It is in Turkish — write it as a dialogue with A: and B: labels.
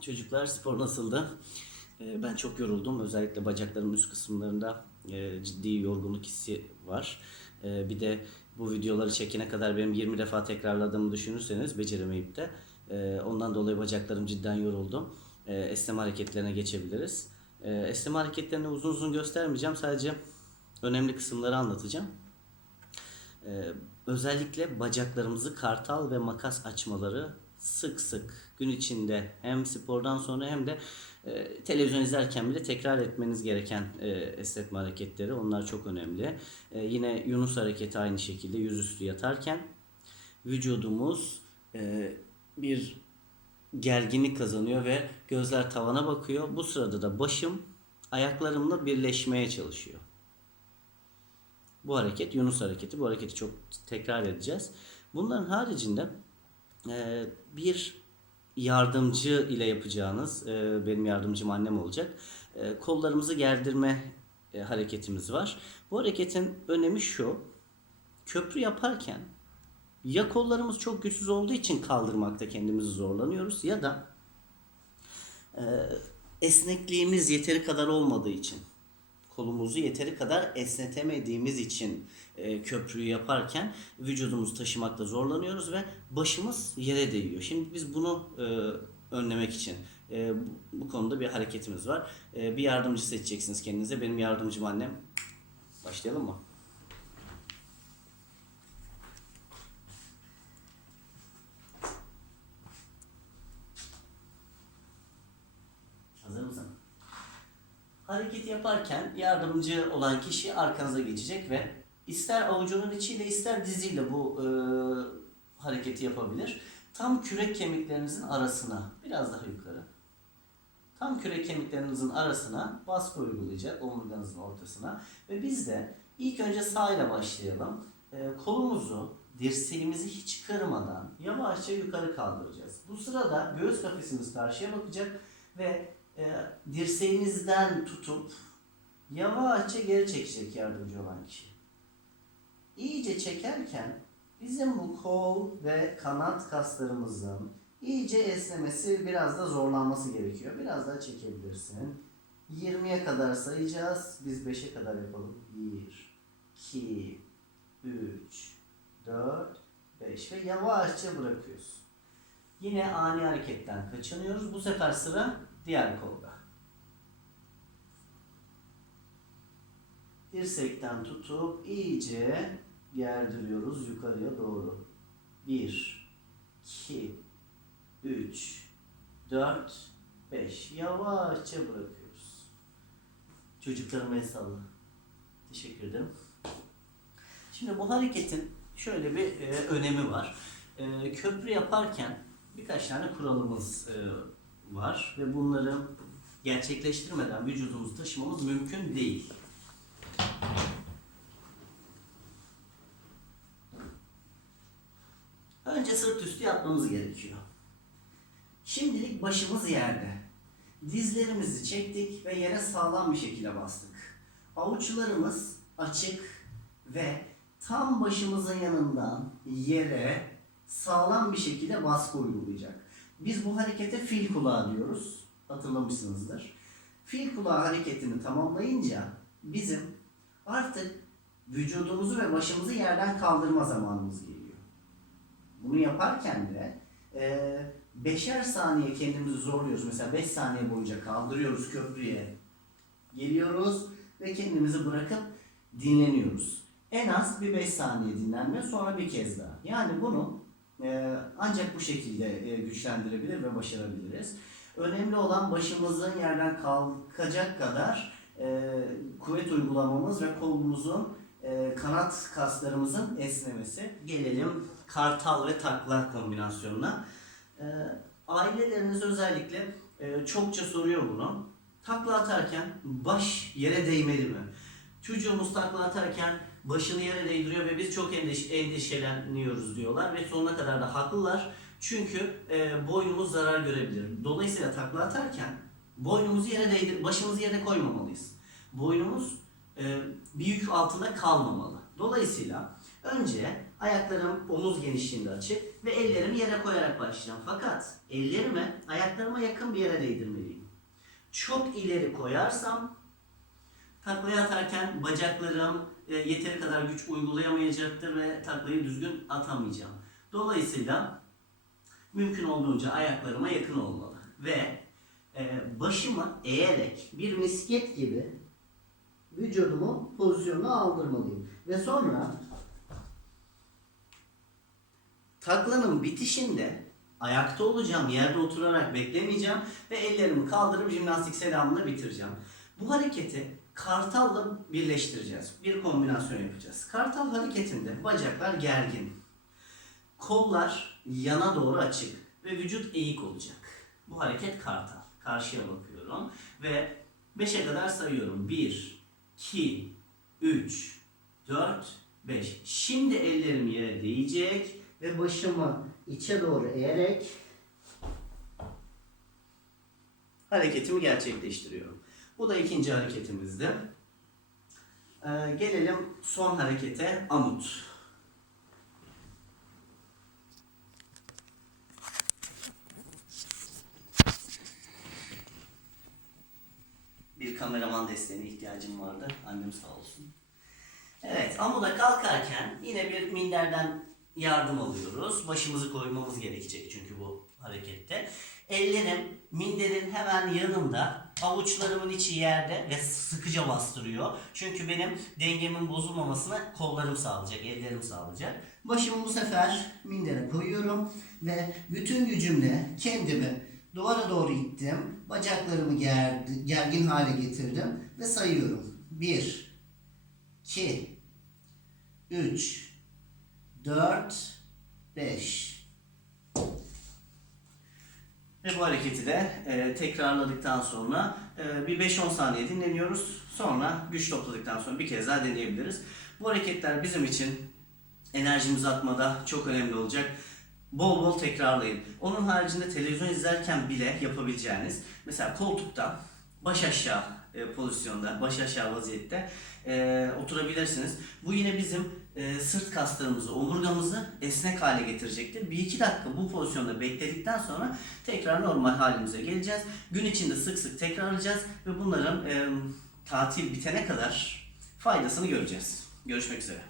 A: Çocuklar spor nasıldı? Ee, Ben çok yoruldum. Özellikle bacaklarımın üst kısımlarında e, ciddi yorgunluk hissi var. Ee, Bir de bu videoları çekene kadar benim 20 defa tekrarladığımı düşünürseniz beceremeyip de e, ondan dolayı bacaklarım cidden yoruldum. Ee, Esneme hareketlerine geçebiliriz. Ee, Esneme hareketlerini uzun uzun göstermeyeceğim. Sadece önemli kısımları anlatacağım. Özellikle bacaklarımızı kartal ve makas açmaları sık sık gün içinde hem spordan sonra hem de e, televizyon izlerken bile tekrar etmeniz gereken e, esnetme hareketleri. Onlar çok önemli. E, yine Yunus hareketi aynı şekilde yüzüstü yatarken vücudumuz e, bir gerginlik kazanıyor ve gözler tavana bakıyor. Bu sırada da başım ayaklarımla birleşmeye çalışıyor. Bu hareket Yunus hareketi. Bu hareketi çok tekrar edeceğiz. Bunların haricinde e, bir yardımcı ile yapacağınız, e, benim yardımcım annem olacak, e, kollarımızı gerdirme e, hareketimiz var. Bu hareketin önemi şu, köprü yaparken ya kollarımız çok güçsüz olduğu için kaldırmakta kendimizi zorlanıyoruz ya da esnekliğimiz yeteri kadar olmadığı için kolumuzu yeteri kadar esnetemediğimiz için e, köprüyü yaparken vücudumuzu taşımakta zorlanıyoruz ve başımız yere değiyor. Şimdi biz bunu e, önlemek için e, bu, bu konuda bir hareketimiz var. E, bir yardımcı seçeceksiniz kendinize. Benim yardımcım annem. Başlayalım mı? Hareketi yaparken yardımcı olan kişi arkanıza geçecek ve ister avucunun içiyle ister diziyle bu e, hareketi yapabilir. Tam kürek kemiklerinizin arasına, biraz daha yukarı. Tam kürek kemiklerinizin arasına baskı uygulayacak omurganızın ortasına ve biz de ilk önce sağ ile başlayalım. E, kolumuzu dirseğimizi hiç kırmadan yavaşça yukarı kaldıracağız. Bu sırada göğüs kafesimiz karşıya bakacak ve e, dirseğinizden tutup yavaşça geri çekecek yardımcı olan kişi. İyice çekerken bizim bu kol ve kanat kaslarımızın iyice esnemesi biraz da zorlanması gerekiyor. Biraz daha çekebilirsin. 20'ye kadar sayacağız. Biz 5'e kadar yapalım. 1, 2, 3, 4, 5 ve yavaşça bırakıyoruz. Yine ani hareketten kaçınıyoruz. Bu sefer sıra diğer kolda. Dirsekten tutup iyice gerdiriyoruz yukarıya doğru. 1, 2, 3, 4, 5. Yavaşça bırakıyoruz. Çocuklarıma el. Teşekkür ederim. Şimdi bu hareketin şöyle bir e, önemi var. E, köprü yaparken birkaç tane kuralımız e, var ve bunları gerçekleştirmeden vücudumuzu taşımamız mümkün değil. Önce sırt üstü yatmamız gerekiyor. Şimdilik başımız yerde. Dizlerimizi çektik ve yere sağlam bir şekilde bastık. Avuçlarımız açık ve tam başımızın yanından yere sağlam bir şekilde baskı uygulayacak. Biz bu harekete fil kulağı diyoruz. Hatırlamışsınızdır. Fil kulağı hareketini tamamlayınca bizim artık vücudumuzu ve başımızı yerden kaldırma zamanımız geliyor. Bunu yaparken de e, beşer saniye kendimizi zorluyoruz. Mesela 5 saniye boyunca kaldırıyoruz köprüye. Geliyoruz ve kendimizi bırakıp dinleniyoruz. En az bir 5 saniye dinlenme sonra bir kez daha. Yani bunu ancak bu şekilde e, güçlendirebilir ve başarabiliriz. Önemli olan başımızın yerden kalkacak kadar e, kuvvet uygulamamız ve kolumuzun e, kanat kaslarımızın esnemesi. Gelelim kartal ve takla kombinasyonuna. E, aileleriniz özellikle çokça soruyor bunu. Takla atarken baş yere değmeli mi? Çocuğumuz takla atarken başını yere değdiriyor ve biz çok endişe, endişeleniyoruz diyorlar ve sonuna kadar da haklılar. Çünkü e, boynumuz zarar görebilir. Dolayısıyla takla atarken boynumuzu yere değdir, başımızı yere koymamalıyız. Boynumuz e, bir yük altında kalmamalı. Dolayısıyla önce Ayaklarım omuz genişliğinde açık ve ellerimi yere koyarak başlayacağım. Fakat ellerimi ayaklarıma yakın bir yere değdirmeliyim. Çok ileri koyarsam taklayı atarken bacaklarım e, yeteri kadar güç uygulayamayacaktır ve taklayı düzgün atamayacağım. Dolayısıyla mümkün olduğunca ayaklarıma yakın olmalı. Ve e, başımı eğerek bir misket gibi vücudumu pozisyonuna aldırmalıyım. Ve sonra taklanın bitişinde ayakta olacağım, yerde oturarak beklemeyeceğim ve ellerimi kaldırıp jimnastik selamını bitireceğim. Bu hareketi kartalla birleştireceğiz. Bir kombinasyon yapacağız. Kartal hareketinde bacaklar gergin. Kollar yana doğru açık ve vücut eğik olacak. Bu hareket kartal. Karşıya bakıyorum ve 5'e kadar sayıyorum. 1, 2, 3, 4, 5. Şimdi ellerim yere değecek ve başımı içe doğru eğerek hareketimi gerçekleştiriyorum. Bu da ikinci hareketimizdi. Ee, gelelim son harekete amut. Bir kameraman desteğine ihtiyacım vardı. Annem sağ olsun. Evet, amuda kalkarken yine bir minderden yardım alıyoruz. Başımızı koymamız gerekecek çünkü bu harekette. Ellerim minderin hemen yanında, avuçlarımın içi yerde ve sıkıca bastırıyor. Çünkü benim dengemin bozulmamasını kollarım sağlayacak, ellerim sağlayacak. Başımı bu sefer mindere koyuyorum ve bütün gücümle kendimi duvara doğru ittim. Bacaklarımı gerdi, gergin hale getirdim ve sayıyorum. 1, 2, 3, 4, 5. Ve bu hareketi de e, tekrarladıktan sonra e, bir 5-10 saniye dinleniyoruz. Sonra güç topladıktan sonra bir kez daha deneyebiliriz. Bu hareketler bizim için enerjimizi atmada çok önemli olacak. Bol bol tekrarlayın. Onun haricinde televizyon izlerken bile yapabileceğiniz mesela koltukta baş aşağı e, pozisyonda, baş aşağı vaziyette e, oturabilirsiniz. Bu yine bizim e, sırt kaslarımızı, omurgamızı esnek hale getirecektir. Bir iki dakika bu pozisyonda bekledikten sonra tekrar normal halimize geleceğiz. Gün içinde sık sık tekrarlayacağız ve bunların e, tatil bitene kadar faydasını göreceğiz. Görüşmek üzere.